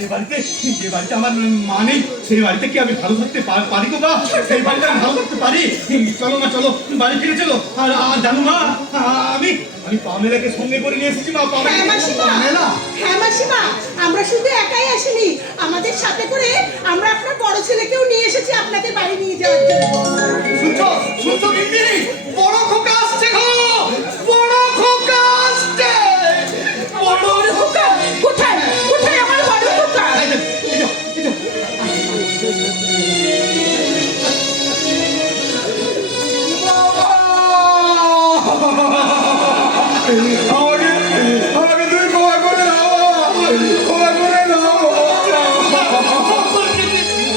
যে বাড়িতে আমার মা নেই সেই বাড়িতে কি আমি ভালো থাকতে পারি গো মা? সেই বাড়িতে আমি ভালো থাকতে পারি? চলো মা, চলো বাড়ি ফিরে চলো। আর জানো মা, আমি পামেলাকে সঙ্গে করে নিয়ে এসেছি মা। পামেলা? হ্যাঁ মাসিমা, আমরা শুধু একাই আসিনি, আমাদের সাথে করে আমরা আপনার বড় ছেলেকেও নিয়ে এসেছি আপনাদের বাড়ি নিয়ে যাওয়ার জন্য। শুনছো শুনছো বিন্দি? বড় খোকা আসছে গো, বড় খোকা আসছে। বড় খোকা? কোথায় কোথায় আমার বড় খোকা? আমাকে তুই ক্ষমা করে দাও, ক্ষমা করে দাও।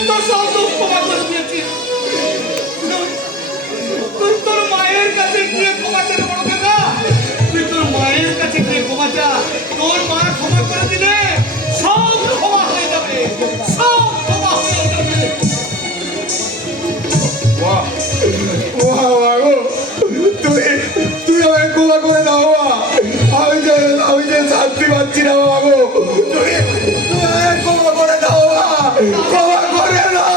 তোর সব দোষ ক্ষমা করে দিয়েছি। তুই তোর মায়ের কাছে গিয়ে ক্ষমা চার বড় কাকা, তুই তোর মায়ের কাছে গিয়ে ক্ষমা চা। তোর মা ক্ষমা করে দিলে সব ক্ষমা হয়ে যাবে, সব ক্ষমা হয়ে যাবে। তুই আমাকে ক্ষমা করে দাও মা। আমি যে শান্তি পাচ্ছি না বাবু। তুই আমাকে ক্ষমা করে দাও মা, ক্ষমা করে দাও।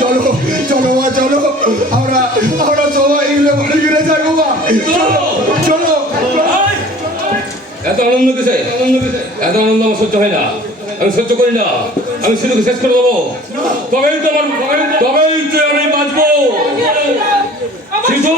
চলো চলো মা, চলো আমরা সবাই মিলে বাড়ি ফিরে যাবো মা। চলো। এত আনন্দ কিসে? এত আনন্দ আমার সহ্য হয় না, আমি সহ্য করি না। আমি শুধু শেষ করে দেবো, তবেই তো আমি বাঁচবো। শিশু